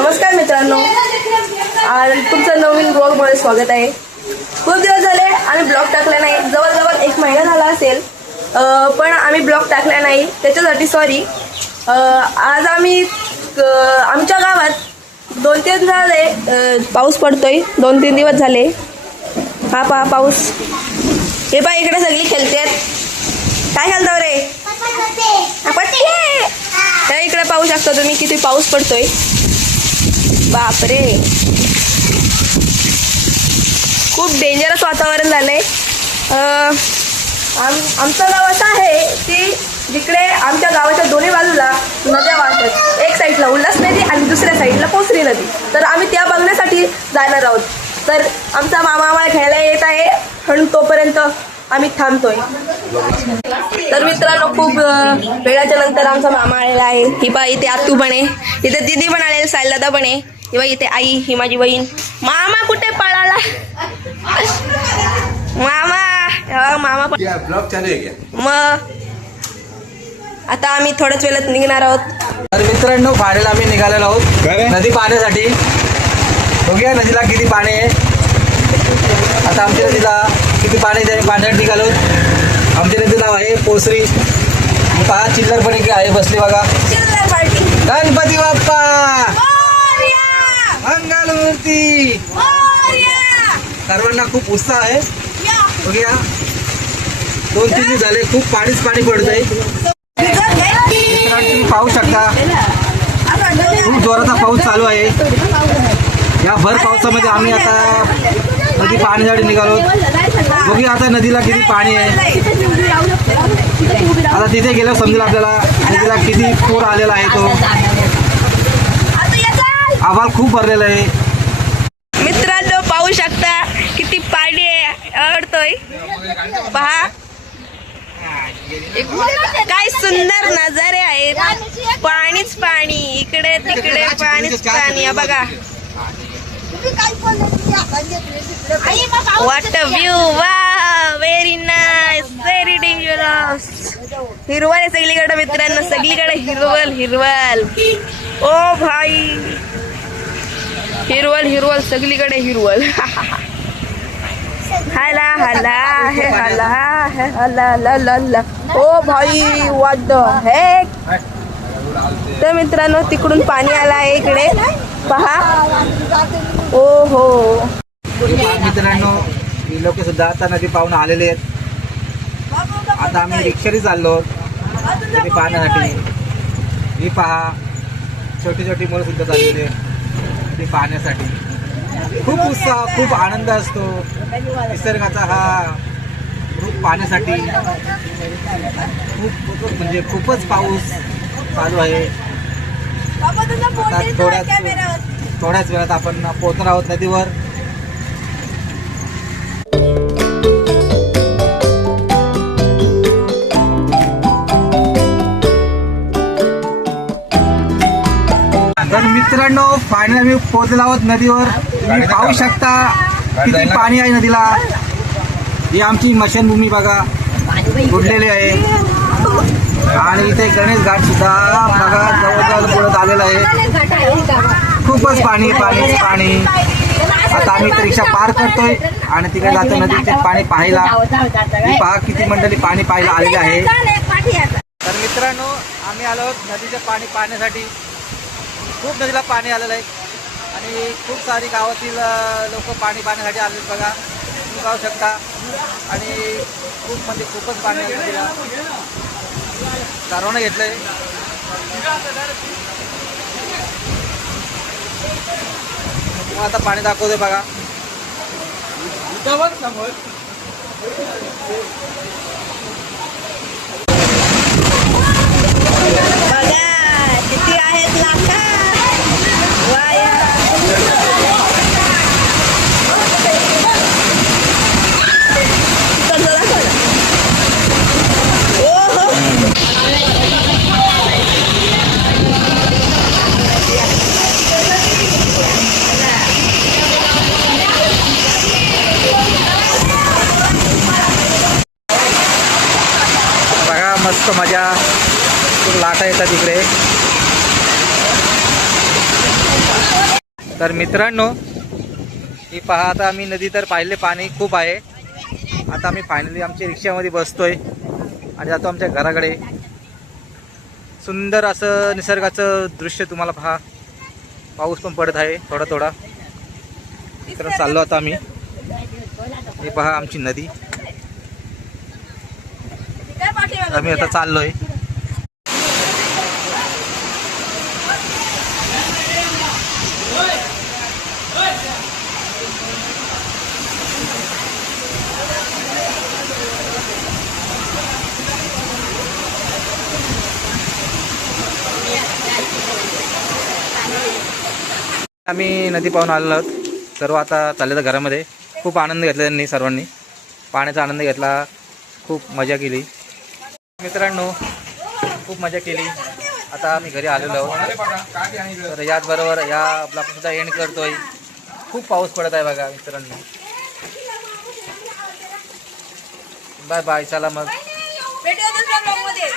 नमस्कार मित्रांनो, आज तुमचं नवीन ब्लॉगमध्ये स्वागत आहे. खूप दिवस झाले आम्ही ब्लॉग टाकला नाही, जवळजवळ 1 महिना झाला असेल, पण आम्ही ब्लॉग टाकला नाही त्याच्यासाठी सॉरी. आज आम्ही आमच्या गावात 2-3 झाले पाऊस पडतोय, 2-3 दिवस झाले. हा पहा पाऊस, हे पहा इकडे सगळी खेळतात. काय खेळताव रे? इकडे पाहू शकता तुम्ही किती पाऊस पडतोय. बापरे, खूप डेंजरस वातावरण झालंय. आमचं गाव असं आहे की जिकडे आमच्या गावाच्या दोन्ही बाजूला नद्या वाहतात. एक साईडला उल्हास नदी आणि दुसऱ्या साईडला पोसरी नदी. तर आम्ही त्या बघण्यासाठी जाणार आहोत. तर आमचा मामा आम्हाला खेळायला येत आहे आणि तोपर्यंत आम्ही थांबतोय. तर मित्रांनो, खूप वेळाच्या नंतर आमचा मामा आलेला आहे. ही पा इथे आतू पण आहे, इथे दीदी पण आलेली, सायलदादा पण आहे. ही बा इथे आई, ही माझी बहीण. मामा कुठे पळाला? मामा पण ब्लॉग चालू आहे क्या? मग आता आम्ही थोड्याच वेळात निघणार आहोत. तर मित्रांनो, पाण्याला आम्ही निघालेलो आहोत नदी पाहण्यासाठी. बघूया नदीला किती पाणी आहे. आता आमच्या नदीला किती पाणी आहे, पाण्यात निघालो. आमच्या नदीचं नाव आहे पोसरी. पहा चिल्लर पण इकडे आहे, बसली बघा. गणपती बाप्पा मंगलमूर्ती. सर्वांना खूप उत्साह आहे. बघूया 2-3 दिवस झाले खूप पाणीच पाणी पडतंय. तुम्ही पाहू शकता खूप जोराचा पाऊस चालू आहे. या भर पावसामध्ये आम्ही आता नदी पाहण्यासाठी निघालो. बघूया आता नदीला किती पाणी आहे. आता तिथे गेल्यावर समजेल आपल्याला नदीला किती पूर आलेला आहे. तो आभाळ खूप भरलेला आहे. मित्रांनो, पाहू शकता किती पाणी आवडतोय. पहा काय सुंदर नजारे आहेत. पाणीच पाणी, इकडे तिकडे पाणीच पाणी. बघा व्हॉट अ व्ह्यू. वा, व्हेरी नाईस, व्हेरी डेंजरस. हिरवळ आहे सगळीकडे मित्रांनो, सगळीकडे हिरवळ हिरवळ. ओ भाई, हिरवळ हिरवळ, सगळीकडे हिरवळ. हला हला हे हला हे हला ला ला ला. ओ भाई, व्हॉट द हेक. तर मित्रांनो, तिकडून पाणी आलं आहे इकडे, पहा. ओ हो मित्रांनो, ही लोक सुद्धा आता नदी पाहून आलेले आहेत. आता आम्ही रिक्षाने चाललो नदी पाहण्यासाठी. ही पहा, छोटी छोटी मुलं सुद्धा चाललेली आहेत नदी पाहण्यासाठी. खूप उत्साह, खूप आनंद असतो निसर्गाचा हा रूप पाहण्यासाठी. खूप म्हणजे खूपच पाऊस चालू आहे. आता थोड्याच वेळात आपण पोहोचणार आहोत नदीवर. तर मित्रांनो, फायनल आम्ही पोहोचलो आहोत नदीवर. तुम्ही पाहू शकता किती पाणी आहे नदीला. ही आमची स्मशानभूमी बघा, बुडलेली आहे. आणि इथे गणेश घाट सुद्धा बघा जवळजवळ बुडत आलेला आहे. खूपच पाणी पाणी पाणी. आता आम्ही तर रिक्षा पार करतोय आणि तिकडे जातो नदीचे पाणी पाहायला. पहा किती मंडळी पाणी पाहायला आलेले आहे. तर मित्रांनो, आम्ही आलो नदीचे पाणी पाहण्यासाठी. खूप नदीला पाणी आलेलं आहे आणि खूप सारी गावातील लोक पाणी पाहण्यासाठी आले बघा, तुम्ही पाहू शकता. आणि खूप म्हणजे खूपच पाणी आलं नदीला. सर्वांना घेतलंय. मग आता पाणी दाखवतोय बघा. किती आहेत लाखा. बघा मस्त मजा, लाटा येतात इकडे. तर मित्रांनो, ही पहा, आता आम्ही नदी तर पाहिले, पाणी खूप आहे. आता आम्ही फायनली आमच्या रिक्षामध्ये बसतोय आणि जातो आमच्या घराकडे. सुंदर असं निसर्गाचं दृश्य तुम्हाला पहा. पाऊस पण पडत आहे थोडा थोडा. तर चाललो आता आम्ही. हे पहा आमची नदी. आम्ही आता चाललोय. आम्ही नदी पाहून आलेलो आहोत. सर्व आता चालले तर घरामध्ये. खूप आनंद घेतला त्यांनी सर्वांनी. पाण्याचा आनंद घेतला. खूप मजा केली. मित्रांनो, खूप मजा केली. आता आम्ही घरी आलेलो आहोत. तर याचबरोबर या ब्लॉग सुद्धा एंड करतोय. खूप पाऊस पडत आहे बघा मित्रांनो. Bye bye. चला मग. भेटूया दुसऱ्या ब्लॉगमध्ये.